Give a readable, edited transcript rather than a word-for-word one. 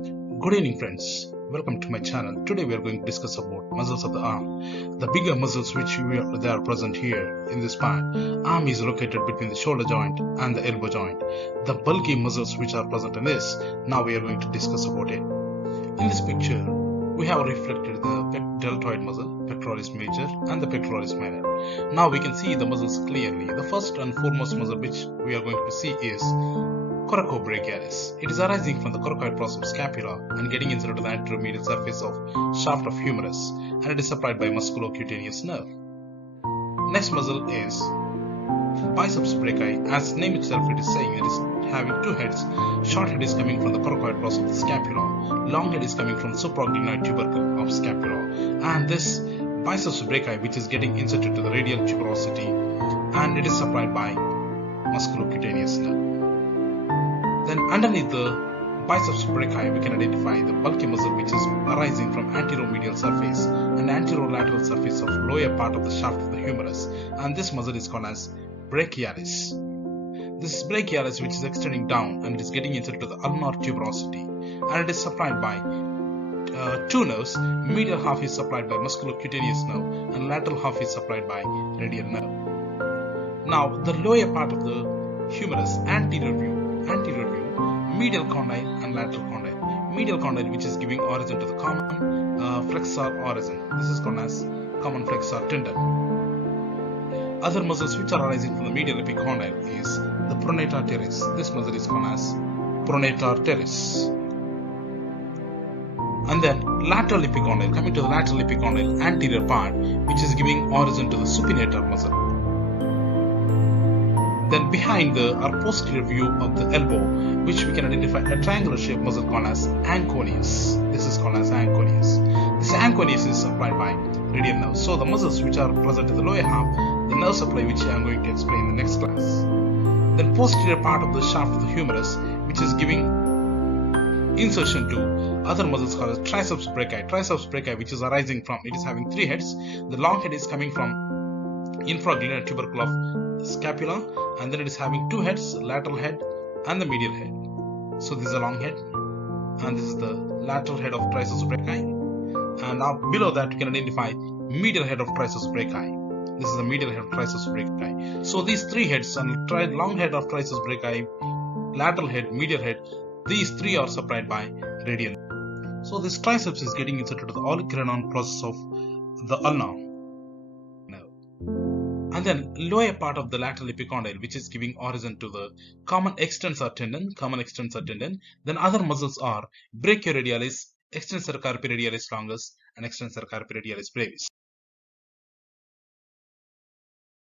Good evening friends, welcome to my channel. Today we are going to discuss about muscles of the arm. The bigger muscles they are present here in this part. Arm is located between the shoulder joint and the elbow joint. The bulky muscles which are present in this, now we are going to discuss about it. In this picture, we have reflected the deltoid muscle, pectoralis major and the pectoralis minor. Now we can see the muscles clearly. The first and foremost muscle which we are going to see is coracobrachialis. It is arising from the coracoid process of scapula and getting inserted to the anteromedial surface of shaft of humerus, and it is supplied by musculocutaneous nerve. Next muscle is biceps brachii. As name itself it is saying, it is having two heads. Short head is coming from the coracoid process of the scapula. Long head is coming from the supraglenoid tubercle of scapula. And this biceps brachii, which is getting inserted to the radial tuberosity, and it is supplied by musculocutaneous nerve. Then underneath the biceps brachii, we can identify the bulky muscle which is arising from anteromedial surface and anterolateral surface of lower part of the shaft of the humerus, and this muscle is called as brachialis. This is brachialis which is extending down and it is getting inserted to the ulnar tuberosity, and it is supplied by two nerves. Medial half is supplied by musculocutaneous nerve and lateral half is supplied by radial nerve. Now the lower part of the humerus, anterior view, medial condyle and lateral condyle. Medial condyle which is giving origin to the common flexor origin. This is called as common flexor tendon. Other muscles which are arising from the medial epicondyle is the pronator teres. This muscle is called as pronator teres. And then lateral epicondyle, coming to the lateral epicondyle anterior part, which is giving origin to the supinator muscle. Then behind our posterior view of the elbow, which we can identify a triangular shaped muscle called as anconeus. This is called as anconeus. This anconeus is supplied by radial nerve. So the muscles which are present in the lower half, the nerve supply which I am going to explain in the next class. Then posterior part of the shaft of the humerus, which is giving insertion to other muscles called as triceps brachii. Triceps brachii, which is arising from, it is having three heads. The long head is coming from infraglenoid tubercle of scapula, and then it is having two heads, lateral head and the medial head. So this is a long head and this is the lateral head of triceps brachii, and now below that we can identify medial head of triceps brachii. This is the medial head of triceps brachii. So these three heads, and long head of triceps brachii, lateral head, medial head, these three are supplied by radial. So this triceps is getting inserted to the olecranon process of the ulna. And then lower part of the lateral epicondyle, which is giving origin to the common extensor tendon. Then other muscles are brachioradialis, extensor carpi radialis longus and extensor carpi radialis brevis.